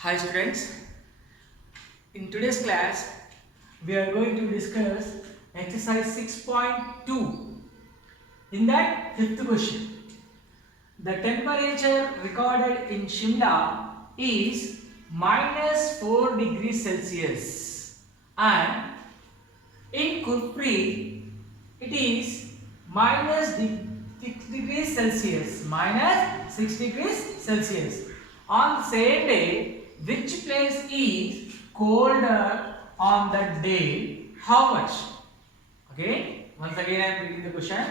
Hi students, in today's class we are going to discuss exercise 6.2. In that fifth question, the temperature recorded in Shimla is minus 4 degrees Celsius and in Kufri it is minus 6 degrees Celsius, minus 6 degrees Celsius. On the same day, which place is colder on that day? How much? Okay, once again I am reading the question.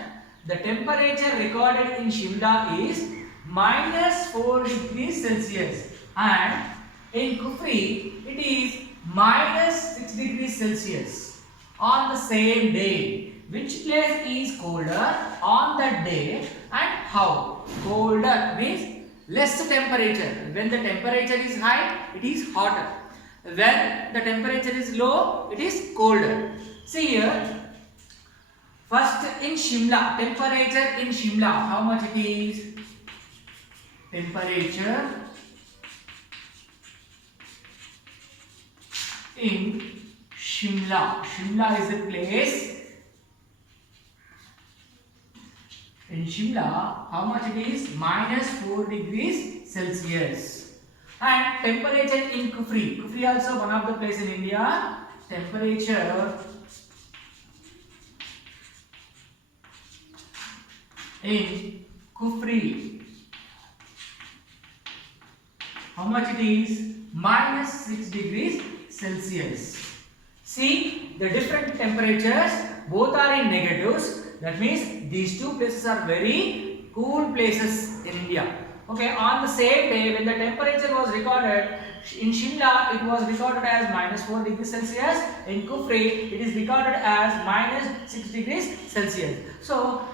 The temperature recorded in Shimla is minus 4 degrees Celsius and in Kufri it is minus 6 degrees Celsius on the same day. Which place is colder on that day and how? Colder means less temperature. When the temperature is high, it is hotter. When the temperature is low, it is colder. See here, first in Shimla, temperature in Shimla, how much it is? Temperature in Shimla. Shimla is a place. In Shimla, how much it is? Minus 4 degrees Celsius. And temperature in Kufri. Kufri also one of the place in India. Temperature in Kufri. How much it is? Minus 6 degrees Celsius. See the different temperatures, both are in negatives. That means these two places are very cool places in India. Okay, on the same day when the temperature was recorded in Shimla, it was recorded as minus 4 degrees Celsius. In Kufri, it is recorded as minus 6 degrees Celsius. So,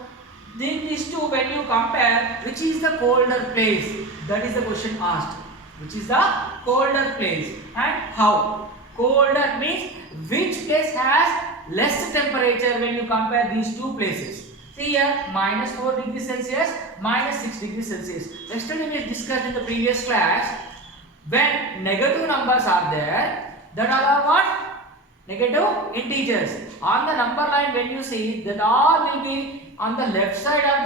then these two, when you compare, which is the colder place? That is the question asked. Which is the colder place and how? Colder means which place has less temperature when you compare these two places. See here, minus 4 degrees Celsius, minus 6 degrees Celsius. Yesterday we discussed in the previous class, when negative numbers are there, that are what? Negative integers. On the number line, when you see, that all will be on the left side of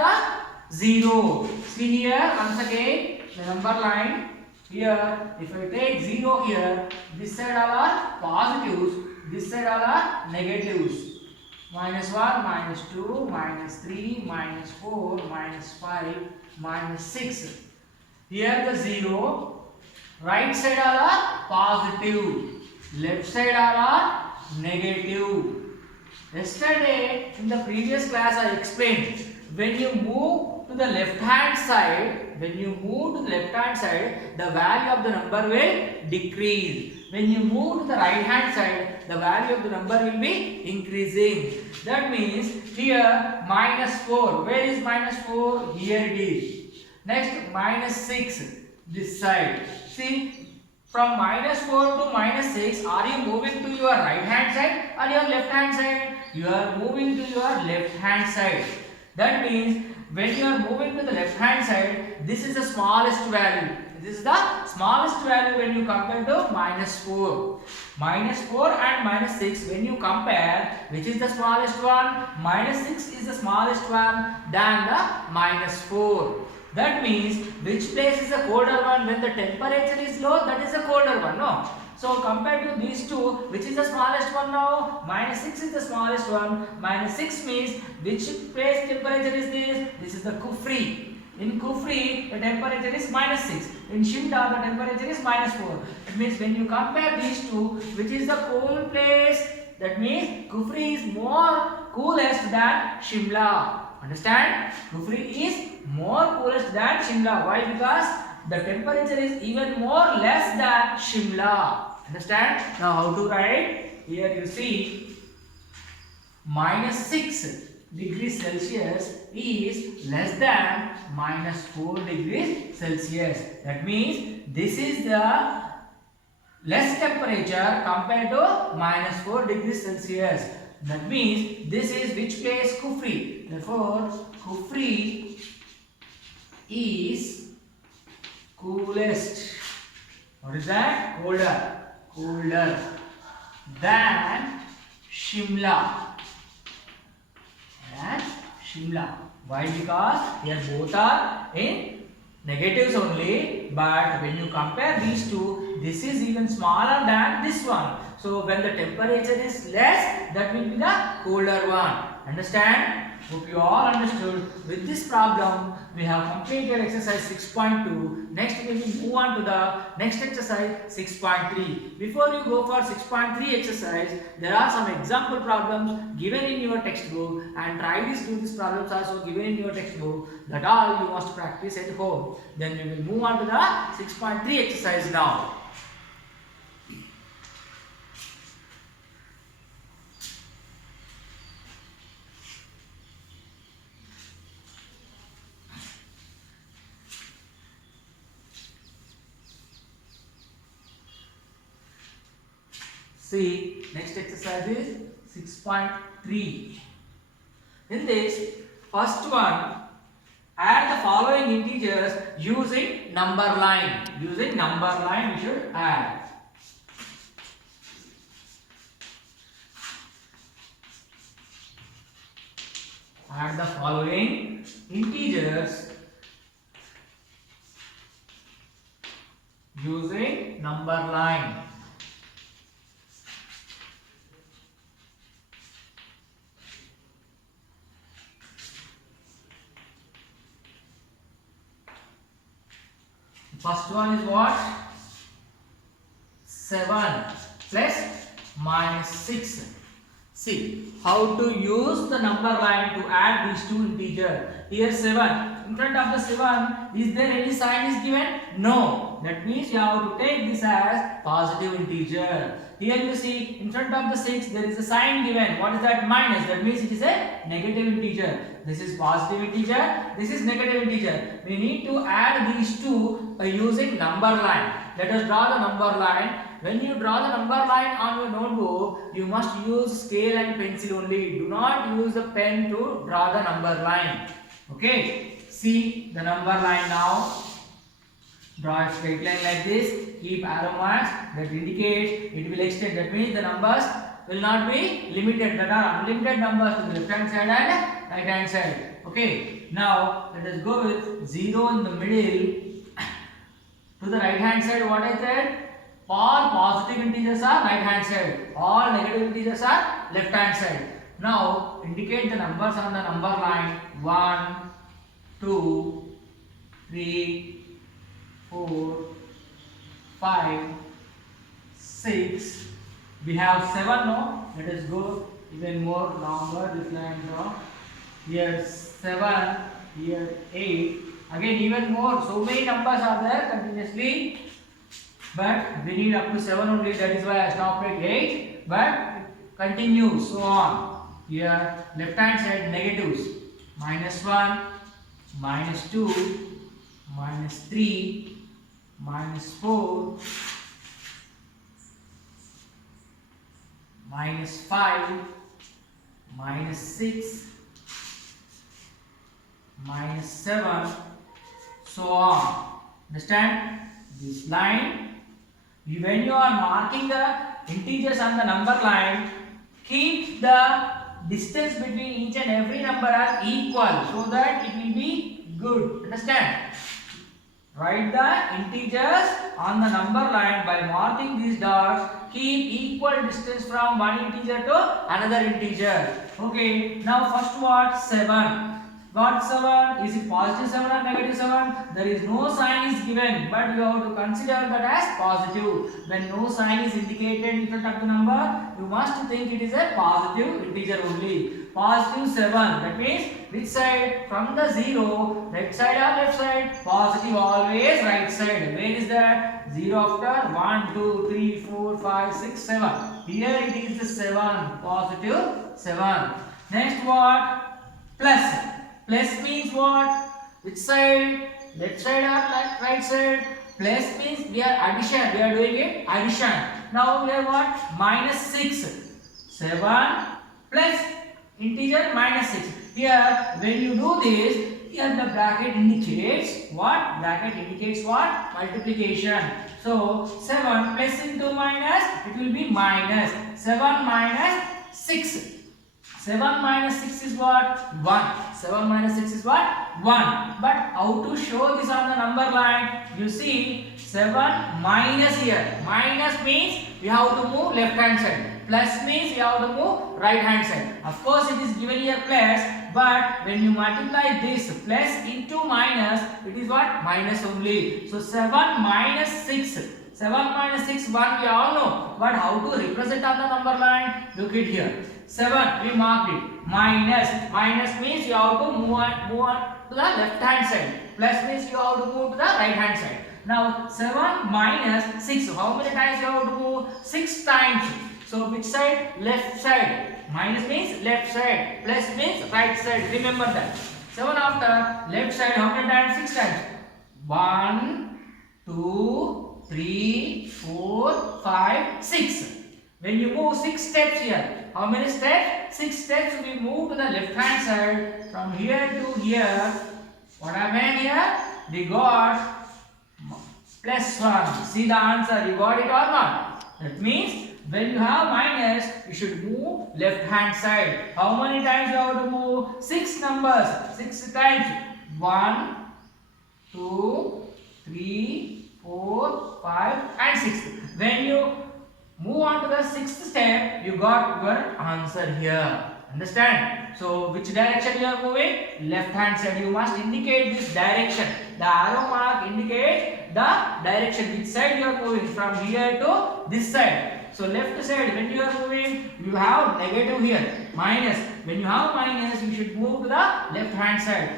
the 0. See here, once again, the number line. Here, if I take 0 here, this side all are positives, this side all are negatives. Minus 1, minus 2, minus 3, minus 4, minus 5, minus 6. Here the 0, right side all are positive, left side all are negative. Yesterday, in the previous class I explained, when you move to the left hand side, the value of the number will decrease. When you move to the right hand side, the value of the number will be increasing. That means here minus 4. Where is minus 4? Here it is. Next minus 6, this side. See, from minus 4 to minus 6, are you moving to your right hand side or your left hand side? You are moving to your left hand side. That means when you are moving to the left hand side, this is the smallest value. This is the smallest value when you compare to minus 4. Minus 4 and minus 6, when you compare, which is the smallest one? Minus 6 is the smallest one than the minus 4. That means which place is the colder one? When the temperature is low, that is the colder one. No. So compared to these two, which is the smallest one now? Minus 6 is the smallest one. Minus 6 means which place temperature is this? This is the Kufri. In Kufri, the temperature is minus 6. In Shimla, the temperature is minus 4. It means when you compare these two, which is the cold place? That means Kufri is more coolest than Shimla. Understand? Kufri is more coolest than Shimla. Why? Because the temperature is even more less than Shimla. Understand? Now how to write? Here you see minus 6 degrees Celsius is less than minus 4 degrees Celsius. That means this is the less temperature compared to minus 4 degrees Celsius. That means this is which place? Kufri. Therefore, Kufri is coolest. What is that? Colder. Colder than Shimla. And Shimla. Why? Because here both are in negatives only, but when you compare these two, this is even smaller than this one. So when the temperature is less, that will be the colder one. Understand? Hope you all understood. With this problem, we have completed exercise 6.2. Next we will move on to the next exercise 6.3. Before you go for 6.3 exercise, there are some example problems given in your textbook, and try these problems also given in your textbook. That all you must practice at home. Then we will move on to the 6.3 exercise now. See, next exercise is 6.3. In this, first one, add the following integers using number line. Using number line, we should add. Add the following integers using number line. First one is what? 7 plus minus 6. See how to use the number line to add these two integers. Here 7. In front of the 7, is there any sign is given? No. That means you have to take this as positive integer. Here you see in front of the 6 there is a sign given. What is that? Minus. That means it is a negative integer. This is positive integer. This is negative integer. We need to add these two by using number line. Let us draw the number line. When you draw the number line on your notebook, you must use scale and pencil only. Do not use the pen to draw the number line. Okay. See the number line now. Draw a straight line like this. Keep arrow marks that indicates it will extend. That means the numbers will not be limited. That are unlimited numbers to the left hand side and right hand side. Okay. Now let us go with 0 in the middle. To the right hand side, what I said? All positive integers are right hand side. All negative integers are left hand side. Now indicate the numbers on the number line. 1, 2, 3, 4, 5, 6. We have 7 now. Let us go even more longer. This line draw. Here 7. Here 8. Again even more. So many numbers are there continuously. But we need up to 7 only. That is why I stopped at 8. But continue. So on. Here left hand side negatives. -1, -2, -3, -4, -5, -6, -7, so on. Understand? This line, when you are marking the integers on the number line, keep the distance between each and every number as equal so that it will be good. Understand? Write the integers on the number line by marking these dots. Keep equal distance from one integer to another integer. Okay. Now first what? 7. What 7? Is it positive 7 or negative 7? There is no sign is given, but you have to consider that as positive. When no sign is indicated in front of the number, you must think it is a positive integer only. Positive 7. That means which side? From the 0, right side or left side? Positive always right side. Where is that? 0 after 1, 2, 3, 4, 5, 6, 7. Here it is the 7. Positive 7. Next what? Plus. Plus means what? Which side? Left side or right side? Plus means we are addition. We are doing it addition. Now we have what? -6. 7 plus integer -6. Here when you do this, Here the bracket indicates what? Bracket indicates what? Multiplication. So 7 plus into minus, it will be minus. 7 minus 6. 7 minus 6 is what? 1. 7 minus 6 is what? 1. But how to show this on the number line? You see 7 minus here. Minus means we have to move left hand side. Plus means we have to move right hand side. Of course it is given here plus, but when you multiply this plus into minus, it is what? Minus only. So 7 minus 6. 7 minus 6, 1 we all know. But how to represent on the number line? Look it here. 7 we marked it. Minus. Minus means you have to move on to the left hand side. Plus means you have to move to the right hand side. Now 7 minus 6. How many times you have to move? 6 times. So which side? Left side. Minus means left side. Plus means right side. Remember that. 7 after left side. How many times? 6 times. 1, 2, 3, 4, 5, 6. When you move 6 steps here, how many steps? 6 steps we move to the left hand side. From here to here, what happened here? We got plus 1. See the answer, you got it or not? That means when you have minus, you should move left hand side. How many times you have to move? 6 numbers. 6 times. 1, 2, 3, 4, 5 and 6. When you move on to the 6th step, you got your answer here. Understand? So which direction you are moving? Left hand side. You must indicate this direction. The arrow mark indicates the direction. Which side you are moving? From here to this side. So left side, when you are moving, you have negative here. Minus. When you have minus, you should move to the left hand side.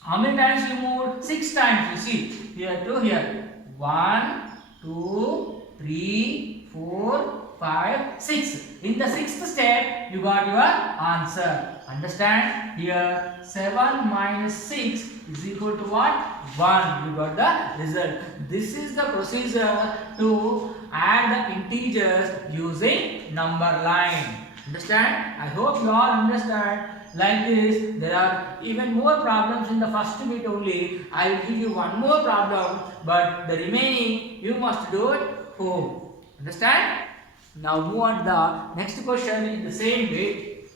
How many times you moved? 6 times. You see. Here to here. 1, 2, 3, 4, 5, 6. In the 6th step, you got your answer. Understand? Here 7 minus 6 is equal to what? 1. You got the result. This is the procedure to add the integers using number line. Understand? I hope you all understand. Like this, there are even more problems in the first bit only. I will give you one more problem, but the remaining you must do it home. Understand? Now move on to the next question in the same bit.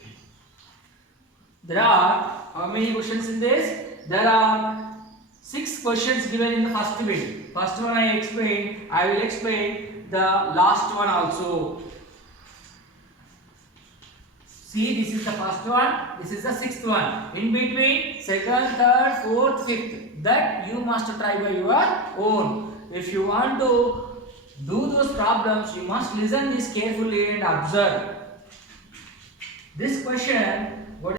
There are how many questions in this? There are 6 questions given in the first bit. First one I explained. I will explain the last one also. See, this is the first one, this is the 6th one. In between, 2nd, 3rd, 4th, 5th. That you must try by your own. If you want to do those problems, you must listen this carefully and observe. This question